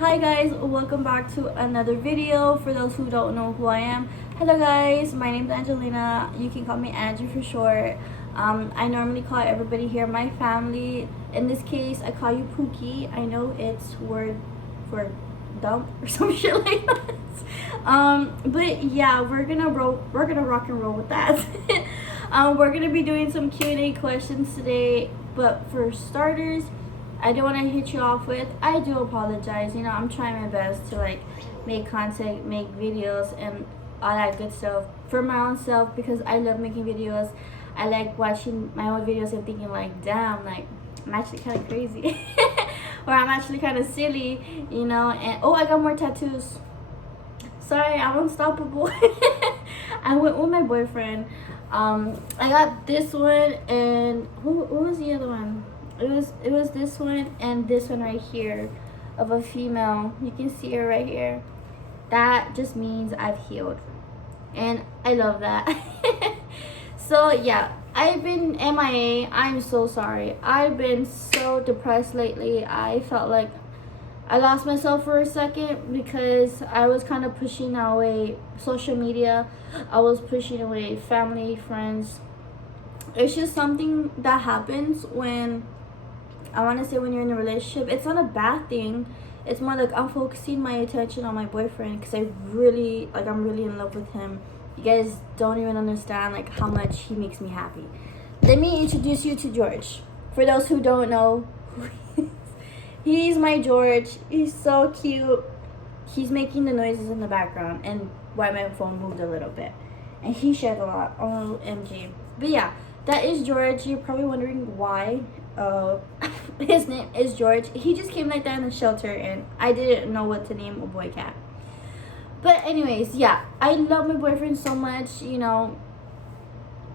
Hi guys, welcome back to another video. For those who don't know who I am, hello guys, my name is Angelina. You can call me Angie for short. I normally call everybody here my family. In this case, I call you Pookie. I know it's word for dump or some shit like that. But yeah, we're gonna rock and roll with that. We're gonna be doing some Q&A questions today, but for starters, I don't want to hit you off with, I do apologize. You know, I'm trying my best to like make content, make videos, and all that good stuff for my own self because I love making videos. I like watching my own videos and thinking like, damn, like I'm actually kind of crazy, or I'm actually kind of silly, you know. And oh, I got more tattoos. Sorry, I'm unstoppable. I went with my boyfriend. I got this one, and who was the other one? It was this one and this one right here of a female. You can see her right here. That just means I've healed, and I love that. So yeah, I've been MIA. I'm so sorry. I've been so depressed lately. I felt like I lost myself for a second because I was kind of pushing away social media. I was pushing away family, friends. It's just something that happens when, I want to say, when you're in a relationship. It's not a bad thing. It's more like I'm focusing my attention on my boyfriend because I'm really in love with him. You guys don't even understand like how much he makes me happy. Let me introduce you to George. For those who don't know, he's my George. He's so cute. He's making the noises in the background and why my phone moved a little bit. And he shed a lot. OMG. But yeah, that is George. You're probably wondering why. His name is George. He just came like that in the shelter and I didn't know what to name a boy cat. But anyways, yeah, I love my boyfriend so much. You know,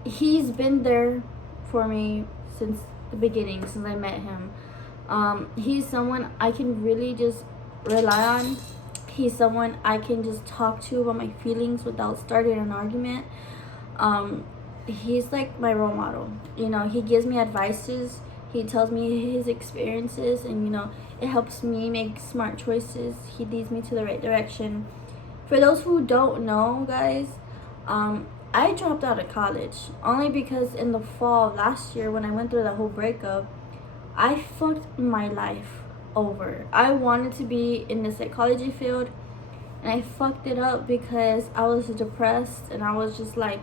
he's been there for me since the beginning, since I met him. He's someone I can really just rely on. He's someone I can just talk to about my feelings without starting an argument. He's like my role model. You know, he gives me advices. He tells me his experiences, and you know, it helps me make smart choices. He leads me to the right direction. For those who don't know, guys, I dropped out of college only because in the fall of last year, when I went through the whole breakup, I fucked my life over. I wanted to be in the psychology field, and I fucked it up because I was depressed and I was just like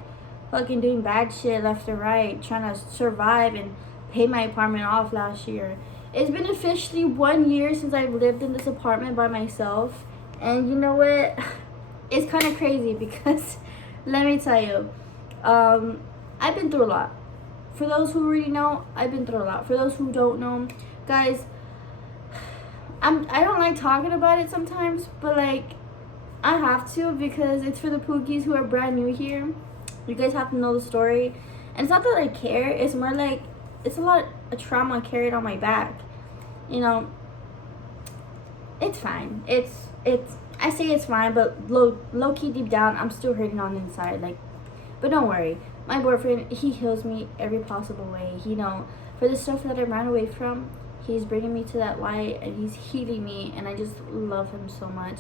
fucking doing bad shit left and right, trying to survive and pay my apartment off last year. It's been officially 1 year since I've lived in this apartment by myself, and you know what? It's kind of crazy because let me tell you, I've been through a lot. For those who already know, I've been through a lot. For those who don't know, guys, I don't like talking about it sometimes, but like I have to because it's for the Pookies who are brand new here. You guys have to know the story. And it's not that I care, it's more like it's a lot of trauma carried on my back. You know, it's fine. It's I say it's fine, but low key deep down I'm still hurting on the inside. Like, but don't worry. My boyfriend, he heals me every possible way. You know, for the stuff that I ran away from, he's bringing me to that light and he's healing me, and I just love him so much.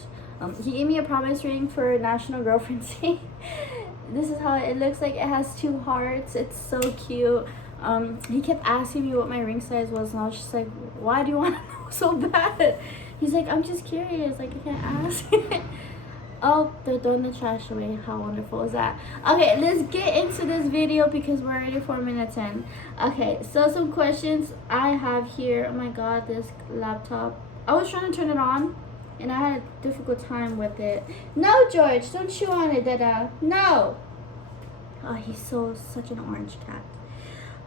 He gave me a promise ring for National Girlfriend's Day. This is how it looks like. It has 2 hearts. It's so cute. He kept asking me what my ring size was, and I was just like, why do you want to know so bad? He's like, I'm just curious. Like, I can't ask. Oh, they're throwing the trash away. How wonderful is that? Okay, let's get into this video because we're already 4 minutes in. Okay, so some questions I have here. Oh my god, this laptop. I was trying to turn it on, and I had a difficult time with it. No, George, don't chew on it, Dada. No. Oh, he's such an orange cat.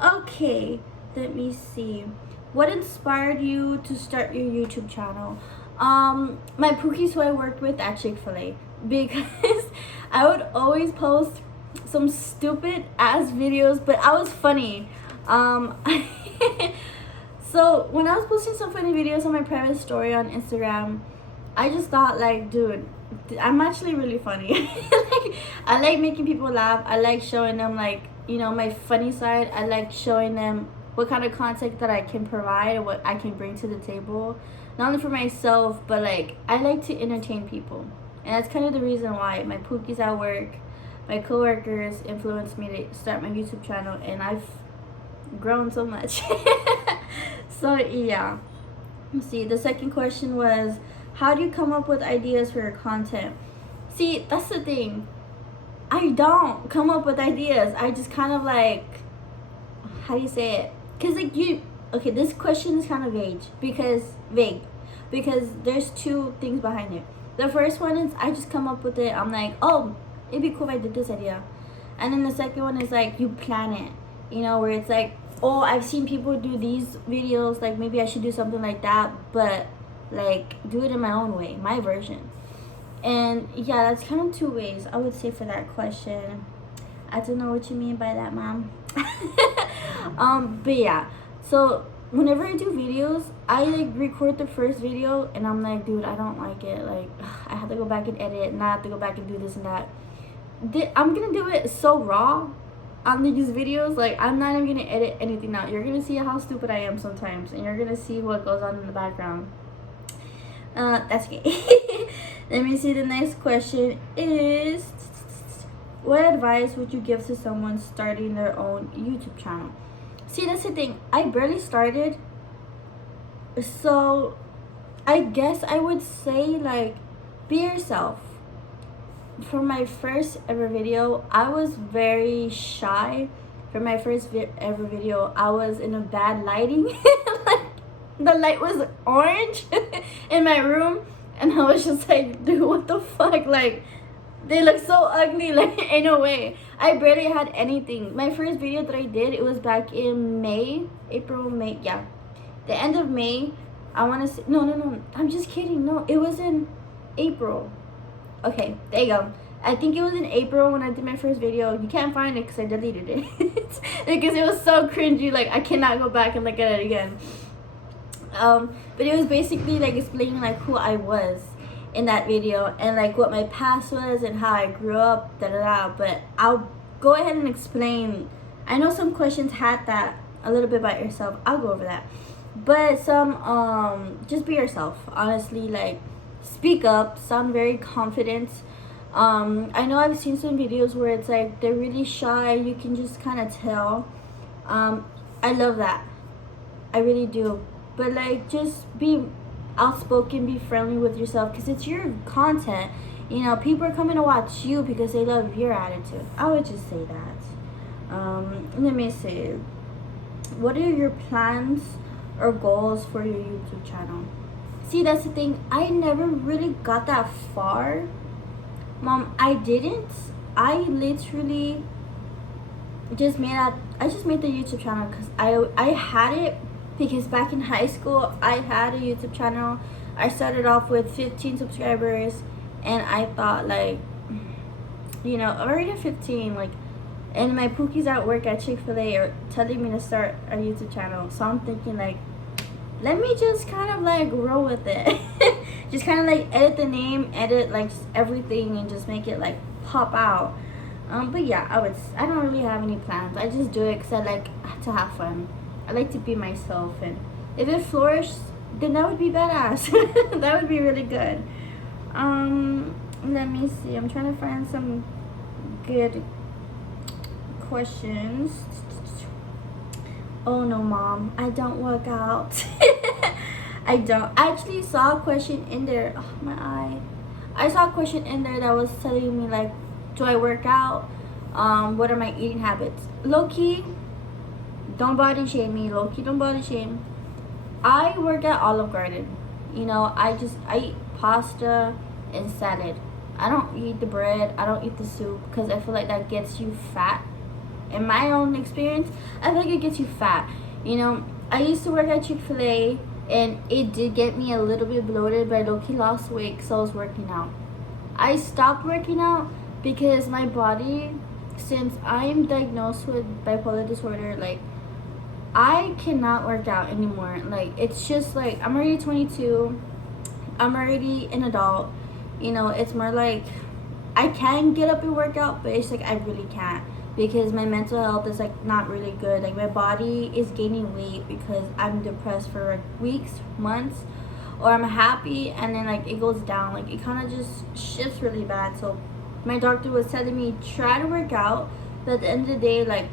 Okay, let me see. What inspired you to start your YouTube channel? My Pookies who I worked with at Chick-fil-A, because I would always post some stupid ass videos, but I was funny. So when I was posting some funny videos on my private story on Instagram, I just thought like, dude, I'm actually really funny. Like, I like making people laugh. I like showing them like, you know, my funny side. I like showing them what kind of content that I can provide and what I can bring to the table. not only for myself, but like I like to entertain people, and that's kind of the reason why my pookies at work, my coworkers influenced me to start my YouTube channel, and I've grown so much. So yeah. Let's see, the second question was, how do you come up with ideas for your content? See, that's the thing. I don't come up with ideas. I just kind of like, how do you say it? Because like okay, this question is kind of vague because there's two things behind it. The first one is I just come up with it. I'm like, oh, it'd be cool if I did this idea. And then the second one is like you plan it, you know, where it's like, oh, I've seen people do these videos, like maybe I should do something like that, but like do it in my own way, my version. And yeah, that's kind of two ways I would say for that question. I don't know what you mean by that, Mom. But yeah, so whenever I do videos, I like record the first video and I'm like, dude, I don't like it, like I have to go back and edit, and I have to go back and do this and that. I'm gonna do it so raw on these videos, like I'm not even gonna edit anything out. You're gonna see how stupid I am sometimes, and you're gonna see what goes on in the background. That's okay. Let me see, the next question is, what advice would you give to someone starting their own YouTube channel? See, that's the thing, I barely started, so I guess I would say like, be yourself. For my first ever video, I was very shy. For my first ever video, I was in a bad lighting. Like, the light was orange in my room, and I was just like, dude, what the fuck? Like, they look so ugly, like, in a way. I barely had anything. My first video that I did, it was back in May, yeah. The end of May, I want to say, no, I'm just kidding. No, it was in April. Okay, there you go. I think it was in April when I did my first video. You can't find it because I deleted it. Because it was so cringy, like I cannot go back and look at it again. But it was basically like explaining like who I was in that video, and like what my past was and how I grew up, but I'll go ahead and explain. I know some questions had that a little bit about yourself. I'll go over that. But some just be yourself, honestly. Like, speak up, sound very confident. I know I've seen some videos where it's like they're really shy, you can just kind of tell. I love that, I really do. But like, just be outspoken, be friendly with yourself, because it's your content. You know, people are coming to watch you because they love your attitude. I would just say that. Let me see, what are your plans or goals for your YouTube channel? See, that's the thing, I never really got that far, Mom. I didn't. I literally just made the YouTube channel because I had it because back in high school I had a YouTube channel. I started off with 15 subscribers, and I thought, like, you know, already at 15, like, and my pookies at work at Chick-fil-A are telling me to start a YouTube channel, so I'm thinking like, let me just kind of like roll with it. Just kind of like edit the name, edit like just everything, and just make it like pop out. But yeah, I don't really have any plans. I just do it because I like to have fun. I like to be myself, and if it flourishes, then that would be badass. That would be really good. Let me see, I'm trying to find some good questions. Oh no, Mom, I don't work out. I don't. I actually saw a question in there. Oh, my eye. I saw a question in there that was telling me like, do I work out? What are my eating habits? Low key, don't body shame me. Low key, don't body shame. I work at Olive Garden. You know, I eat pasta and salad. I don't eat the bread. I don't eat the soup because I feel like that gets you fat. In my own experience, I feel like it gets you fat. You know, I used to work at Chick-fil-A, and it did get me a little bit bloated, but I low-key lost weight because I was working out. I stopped working out because my body, since I'm diagnosed with bipolar disorder, like, I cannot work out anymore. Like, it's just like, I'm already 22, I'm already an adult. You know, it's more like I can get up and work out, but it's like I really can't, because my mental health is like not really good. Like, my body is gaining weight because I'm depressed for like weeks, months, or I'm happy and then like it goes down. Like it kind of just shifts really bad. So my doctor was telling me try to work out, but at the end of the day, like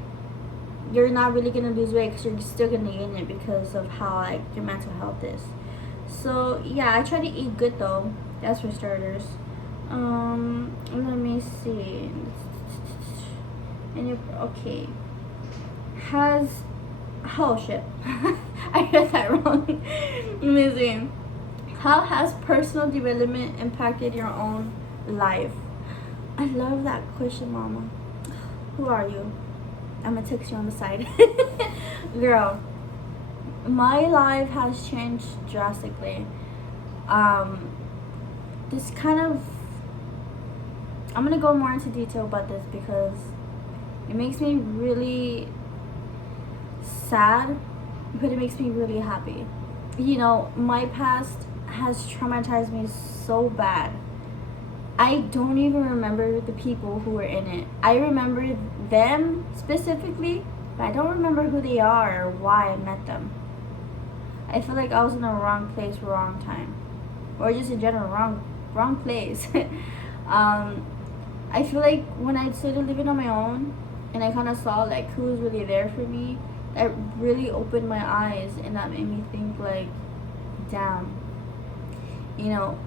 you're not really gonna lose weight because you're still gonna gain it because of how like your mental health is. So yeah, I try to eat good though. That's for starters. Let me see. And you okay? Has oh shit, I read that wrong. Let me see. How has personal development impacted your own life? I love that question, Mama. Who are you? I'm gonna text you on the side. Girl, my life has changed drastically. This kind of, I'm gonna go more into detail about this because it makes me really sad, but it makes me really happy. You know, my past has traumatized me so bad. I don't even remember the people who were in it. I remember them specifically, but I don't remember who they are or why I met them. I feel like I was in the wrong place, wrong time, or just in general wrong place. I feel like when I started living on my own and I kind of saw like who was really there for me, that really opened my eyes and that made me think like, damn, you know,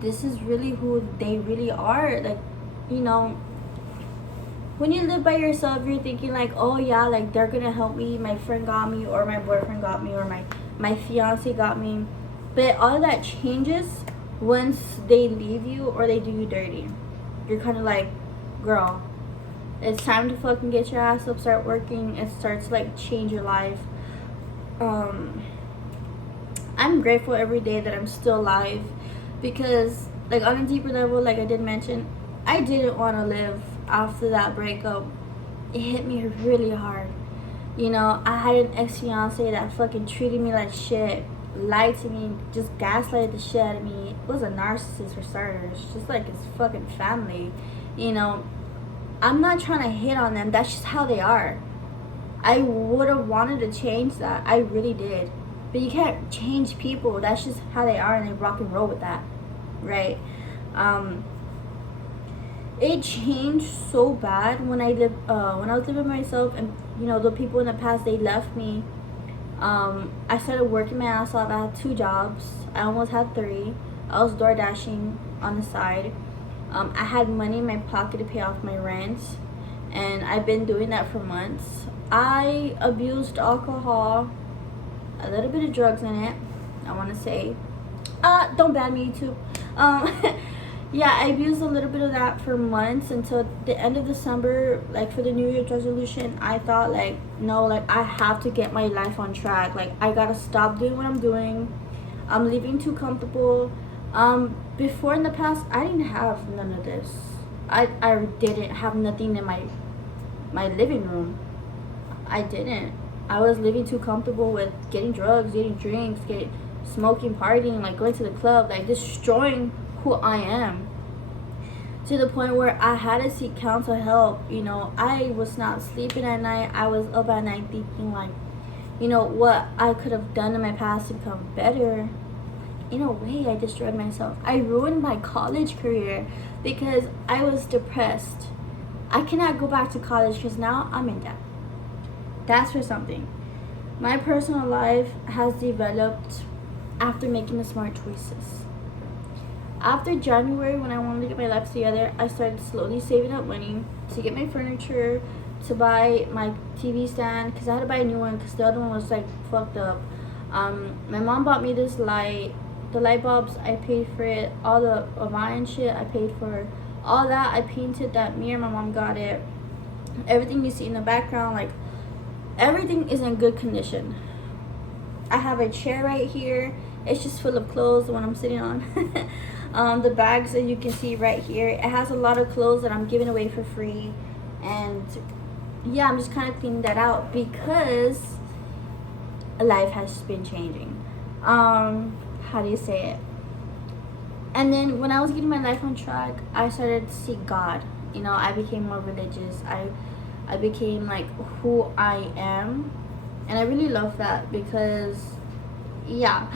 this is really who they really are. Like, you know, when you live by yourself, you're thinking like, oh yeah, like they're gonna help me, my friend got me, or my boyfriend got me, or my fiance got me. But all that changes once they leave you or they do you dirty. You're kind of like, girl, it's time to fucking get your ass up, start working, and start to like change your life. I'm grateful every day that I'm still alive because like on a deeper level, like I did mention, I didn't want to live after that breakup. It hit me really hard. You know, I had an ex-fiance that fucking treated me like shit, lied to me, just gaslighted the shit out of me. It was a narcissist for starters, just like his fucking family. You know, I'm not trying to hit on them, that's just how they are. I would have wanted to change that, I really did. But you can't change people, that's just how they are and they rock and roll with that, right? It changed so bad when I was living by myself, and you know the people in the past, they left me. I started working my ass off. I had 2 jobs. I almost had 3. I was door dashing on the side. I had money in my pocket to pay off my rent, and I've been doing that for months. I abused alcohol, a little bit of drugs in it, I want to say. Don't ban me, YouTube. Yeah, I abused a little bit of that for months until the end of December, like for the New Year's resolution. I thought like, no, like I have to get my life on track. Like I gotta stop doing what I'm doing. I'm living too comfortable. Before in the past, I didn't have none of this. I didn't have nothing in my living room. I didn't. I was living too comfortable with getting drugs, getting drinks, smoking, partying, like going to the club, like destroying who I am, to the point where I had to seek counsel help. You know, I was not sleeping at night. I was up at night thinking like, you know, what I could have done in my past to become better. In a way, I destroyed myself. I ruined my college career because I was depressed. I cannot go back to college because now I'm in debt. That's for something. My personal life has developed after making the smart choices. After January, when I wanted to get my life together, I started slowly saving up money to get my furniture, to buy my TV stand, because I had to buy a new one because the other one was like fucked up. My mom bought me this light. The light bulbs, I paid for it. All the Hawaiian shit, I paid for all that. I painted that mirror, my mom got it. Everything you see in the background, like everything is in good condition. I have a chair right here. It's just full of clothes, the one I'm sitting on. The bags that you can see right here, it has a lot of clothes that I'm giving away for free. And yeah, I'm just kind of cleaning that out because life has been changing. How do you say it? And then when I was getting my life on track, I started to seek God. You know, I became more religious. I became like who I am. And I really love that because, yeah,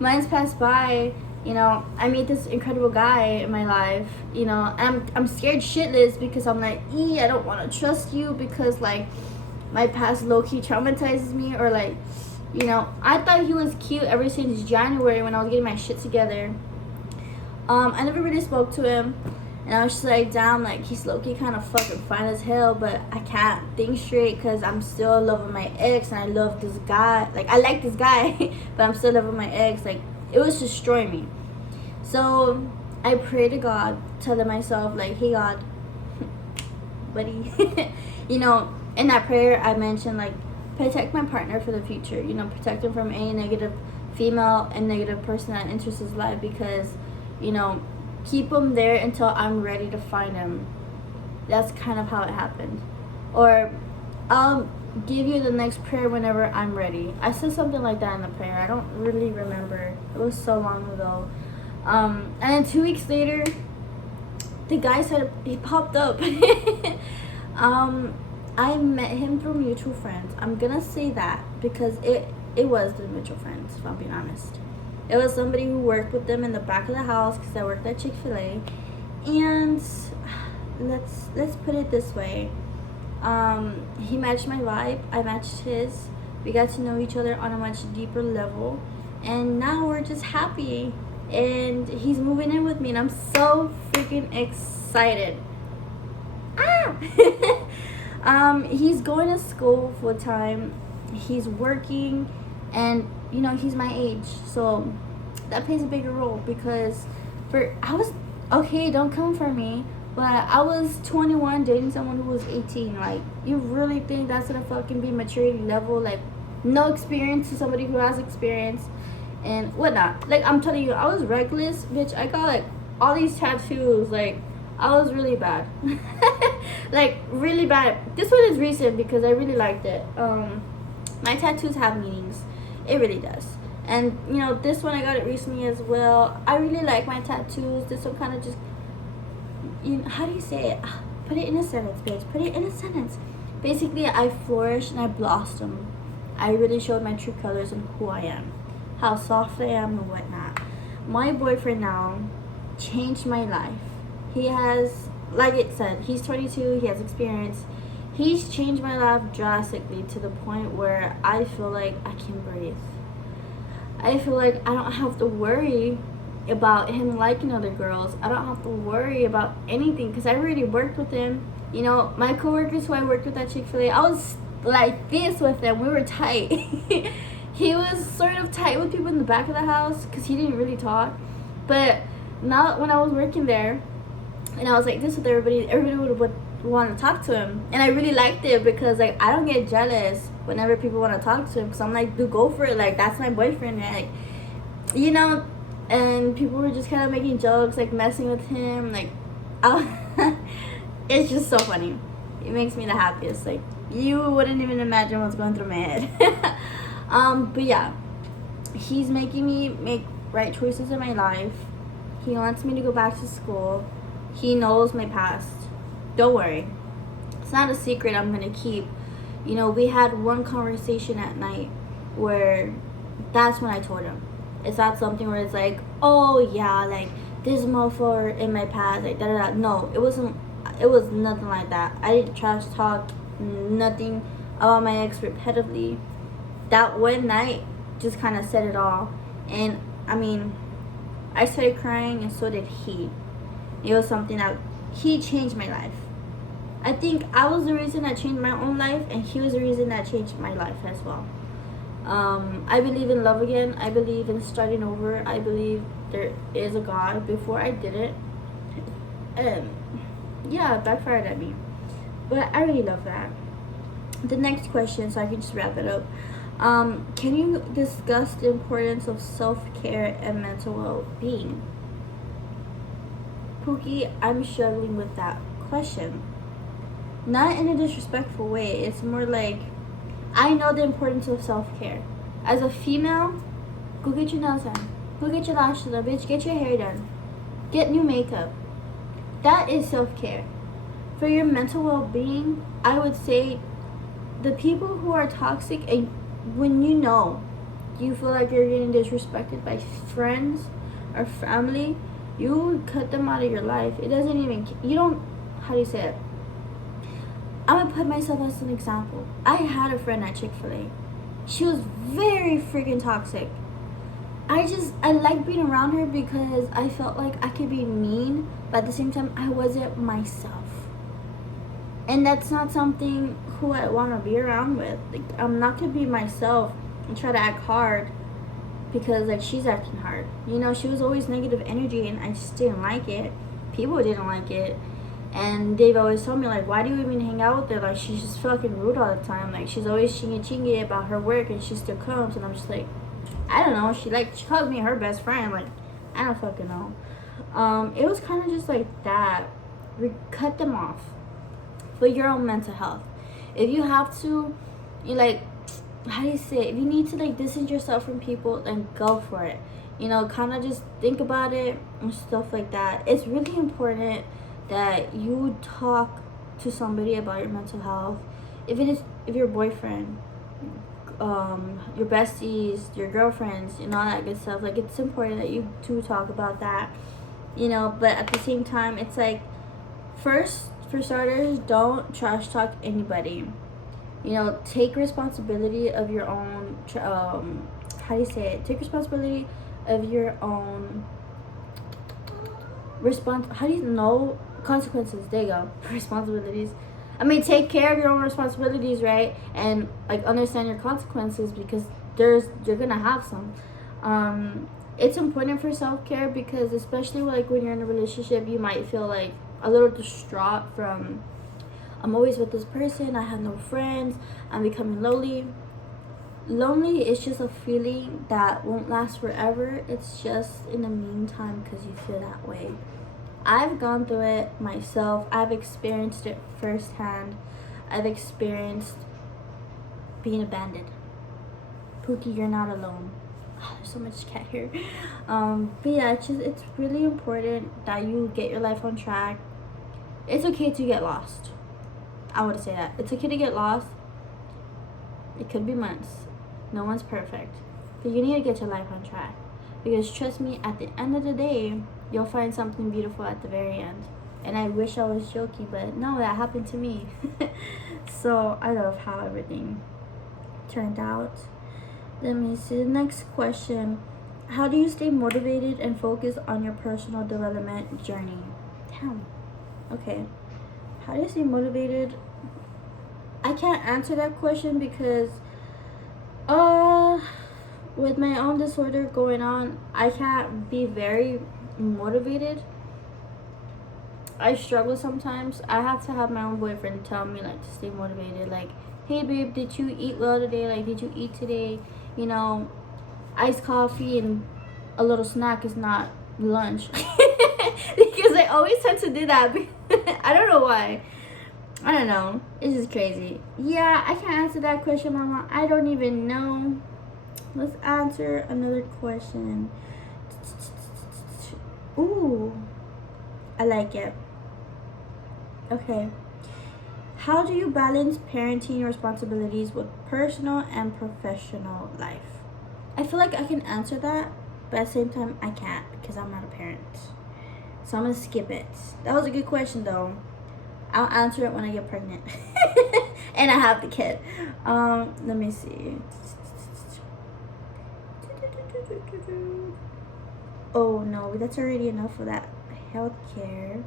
months pass by, you know, I meet this incredible guy in my life, you know, and I'm scared shitless because I'm like, I don't want to trust you because, like, my past low-key traumatizes me, or, like, you know, I thought he was cute ever since January when I was getting my shit together. I never really spoke to him, and I was just like, damn, like, he's low-key kind of fucking fine as hell, but I can't think straight because I'm still in love with my ex, and I love this guy. Like, I like this guy, but I'm still in love with my ex. Like, it was destroying me. So I pray to God, telling myself, like, hey, God, buddy, you know, in that prayer I mentioned, like, protect my partner for the future, you know, protect him from any negative female and negative person that enters his life, because, you know, keep him there until I'm ready to find him. That's kind of how it happened. Or I'll give you the next prayer whenever I'm ready. I said something like that in the prayer. I don't really remember. It was so long ago. And then 2 weeks later, the guy said he popped up. I met him through mutual friends. I'm gonna say that because it was the mutual friends, if I'm being honest. It was somebody who worked with them in the back of the house because I worked at Chick-fil-A. And let's put it this way. He matched my vibe. I matched his. We got to know each other on a much deeper level. And now we're just happy. And he's moving in with me. And I'm so freaking excited. He's going to school full time. He's working. And, you know, he's my age. So that plays a bigger role because okay, don't come for me, but I was 21 dating someone who was 18. Like, you really think that's gonna fucking be maturity level? Like, no experience to somebody who has experience and whatnot. Like, I'm telling you, I was reckless, bitch. I got, like, all these tattoos. Like, I was really bad. Like, really bad. This one is recent because I really liked it. My tattoos have meanings. It really does. And, you know, this one I got it recently as well. I really like my tattoos. This one kind of just, you know, how do you say it? Put it in a sentence, bitch. Put it in a sentence. Basically, I flourished and I blossomed. I really showed my true colors and who I am, how soft I am and whatnot. My boyfriend now changed my life. He has, like it said, he's 22. He has experience. He's changed my life drastically to the point where I feel like I can breathe. I feel like I don't have to worry about him liking other girls. I don't have to worry about anything because I already worked with him. You know, my coworkers who I worked with at Chick-fil-A, I was like this with them. We were tight. He was sort of tight with people in the back of the house because he didn't really talk. But now when I was working there and I was like this with everybody would want to talk to him, and I really liked it because, like, I don't get jealous whenever people want to talk to him because I'm like, dude, go for it. Like, that's my boyfriend, like, you know. And people were just kind of making jokes, like messing with him, like, it's just so funny. It makes me the happiest. Like, you wouldn't even imagine what's going through my head. But yeah, he's making me make right choices in my life. He wants me to go back to school. He knows my past. Don't worry, it's not a secret I'm gonna keep. You know, we had one conversation at night where that's when I told him. It's not something where it's like, oh yeah, like this motherfucker in my past, like da da da. No, it was nothing like that. I didn't trash talk nothing about my ex repetitively. That one night just kind of said it all. And I mean, I started crying and so did he. It was something that he changed my life. I think I was the reason that changed my own life, and he was the reason that changed my life as well. I believe in love again. I believe in starting over. I believe there is a God. Before I did it, yeah, it backfired at me. But I really love that. The next question, so I can just wrap it up. Can you discuss the importance of self-care and mental well-being? Pookie, I'm struggling with that question. Not in a disrespectful way. It's more like, I know the importance of self-care. As a female, go get your nails done. Go get your lashes done, bitch. Get your hair done. Get new makeup. That is self-care. For your mental well-being, I would say the people who are toxic, and when you know you feel like you're getting disrespected by friends or family, you cut them out of your life. It doesn't even, you don't, how do you say it? I'm gonna put myself as an example. I had a friend at Chick-fil-A. She was very freaking toxic. I liked being around her because I felt like I could be mean, but at the same time, I wasn't myself. And that's not something who I want to be around with. Like, I'm not going to be myself and try to act hard because, like, she's acting hard. You know, she was always negative energy, and I just didn't like it. People didn't like it. And they've always told me, like, why do you even hang out with her? Like, she's just fucking rude all the time. Like, she's always chingy about her work, and she still comes. And I'm just like, I don't know. She called me her best friend. Like, I don't fucking know. It was kind of just like that. We cut them off for your own mental health. If you have to, you like, how do you say it? If you need to, like, distance yourself from people, then go for it. You know, kind of just think about it and stuff like that. It's really important that you talk to somebody about your mental health. If your boyfriend, your besties, your girlfriends, and all that good stuff, like, it's important that you do talk about that, you know. But at the same time, it's like, first, for starters, don't trash talk anybody. You know, take responsibility of your own, how do you say it? Take responsibility of your own how do you know? Consequences. There you go. Responsibilities. I mean, take care of your own responsibilities, right? And, like, understand your consequences, because you're gonna have some. It's important for self-care because, especially, like, when you're in a relationship, you might feel like a little distraught from, I'm always with this person, I have no friends, I'm becoming lonely. Lonely is just a feeling that won't last forever. It's just in the meantime because you feel that way. I've gone through it myself. I've experienced it firsthand. I've experienced being abandoned. Pookie, you're not alone. Oh, there's so much cat here. But yeah, it's really important that you get your life on track. It's okay to get lost. I would say that. It's okay to get lost. It could be months. No one's perfect. But you need to get your life on track. Because trust me, at the end of the day, you'll find something beautiful at the very end. And I wish I was joking, but no, that happened to me. So I love how everything turned out. Let me see the next question. How do you stay motivated and focused on your personal development journey? Damn. Okay. How do you stay motivated? I can't answer that question because with my own disorder going on, I can't be very motivated. I struggle sometimes. I have to have my own boyfriend tell me, like, to stay motivated. Like, hey babe, did you eat well today? Like, did you eat today? You know, iced coffee and a little snack is not lunch. Because I always tend to do that. I don't know why. I don't know. It's just crazy. Yeah, I can't answer that question, Mama. I don't even know. Let's answer another question. Ooh, I like it. Okay. How do you balance parenting responsibilities with personal and professional life? I feel like I can answer that, but at the same time, I can't because I'm not a parent. So I'm going to skip it. That was a good question, though. I'll answer it when I get pregnant. And I have the kid. Let me see. Oh, no. That's already enough for that. Healthcare.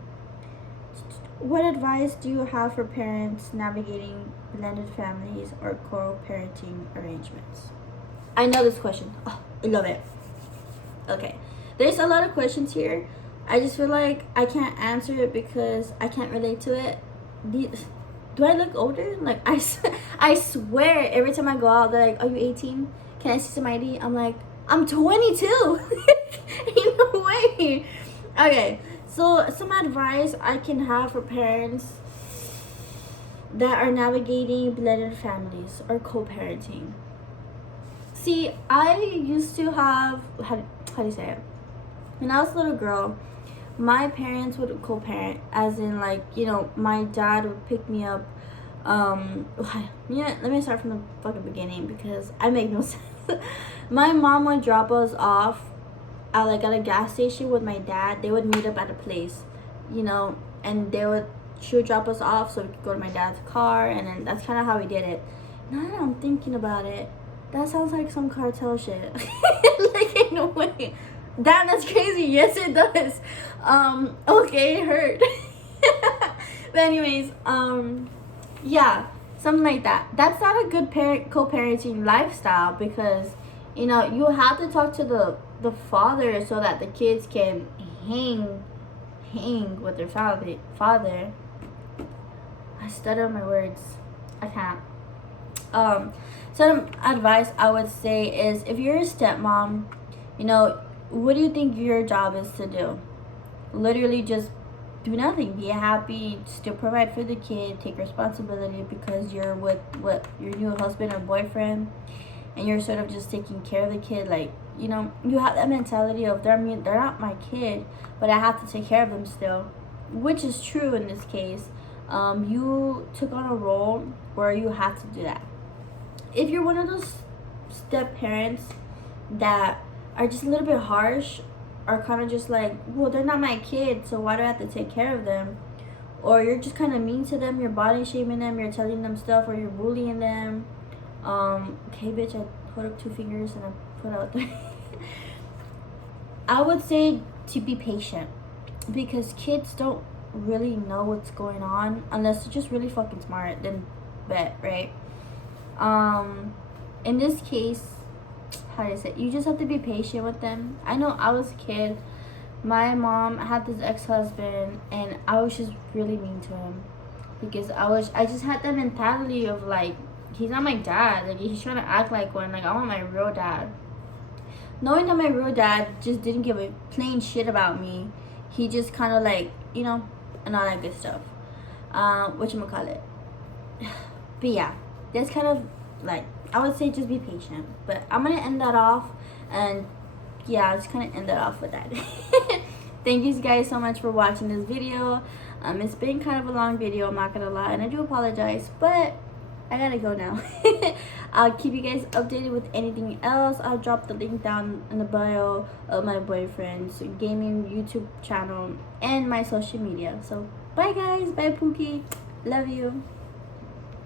What advice do you have for parents navigating blended families or co-parenting arrangements? I know this question. Oh, I love it. Okay. There's a lot of questions here. I just feel like I can't answer it because I can't relate to it. Do I look older? Like, I swear every time I go out, they're like, are you 18? Can I see some ID? I'm like, I'm 22. Ain't no way. Okay. So some advice I can have for parents that are navigating blended families or co-parenting. See, I used to have, how do you say it? When I was a little girl, my parents would co-parent, as in, like, you know, my dad would pick me up. Yeah, let me start from the fucking beginning because I make no sense. My mom would drop us off at a gas station with my dad. They would meet up at a place, and she would drop us off so we could go to my dad's car, and then that's kind of how we did it. Now that I'm thinking about it, that sounds like some cartel shit. Like, in a way. Damn, that's crazy. Yes, it does. Okay, it hurt. But anyways, yeah, something like that. That's not a good co-parenting lifestyle, because you have to talk to the father so that the kids can hang with their father. I stutter my words. I can't. Some advice I would say is, if you're a stepmom, what do you think your job is to do? Literally just do nothing. Be happy, still provide for the kid, take responsibility, because you're with your new husband or boyfriend, and you're sort of just taking care of the kid. Like, you have that mentality of, they're not my kid, but I have to take care of them still, which is true in this case. You took on a role where you have to do that. If you're one of those step parents that are just a little bit harsh, or kind of just like, well, they're not my kid, so why do I have to take care of them? Or you're just kind of mean to them, you're body shaming them, you're telling them stuff, or you're bullying them. Okay, bitch, I put up 2 fingers and I put out 3. I would say to be patient, because kids don't really know what's going on unless they're just really fucking smart. Then bet, right? In this case, how do I say it? You just have to be patient with them. I know I was a kid. My mom had this ex-husband, and I was just really mean to him, because I just had that mentality of like, he's not my dad. Like, he's trying to act like one. Like, I want my real dad. Knowing that my real dad just didn't give a plain shit about me, he just kind of like, and all that good stuff. Whatchamacallit. But yeah, that's kind of like, I would say just be patient. But I'm going to end that off. And yeah, I'll just kind of end that off with that. Thank you guys so much for watching this video. It's been kind of a long video, I'm not going to lie. And I do apologize, but I gotta go now. I'll keep you guys updated with anything else. I'll drop the link down in the bio of my boyfriend's gaming YouTube channel and my social media. So bye guys, bye Pookie, love you.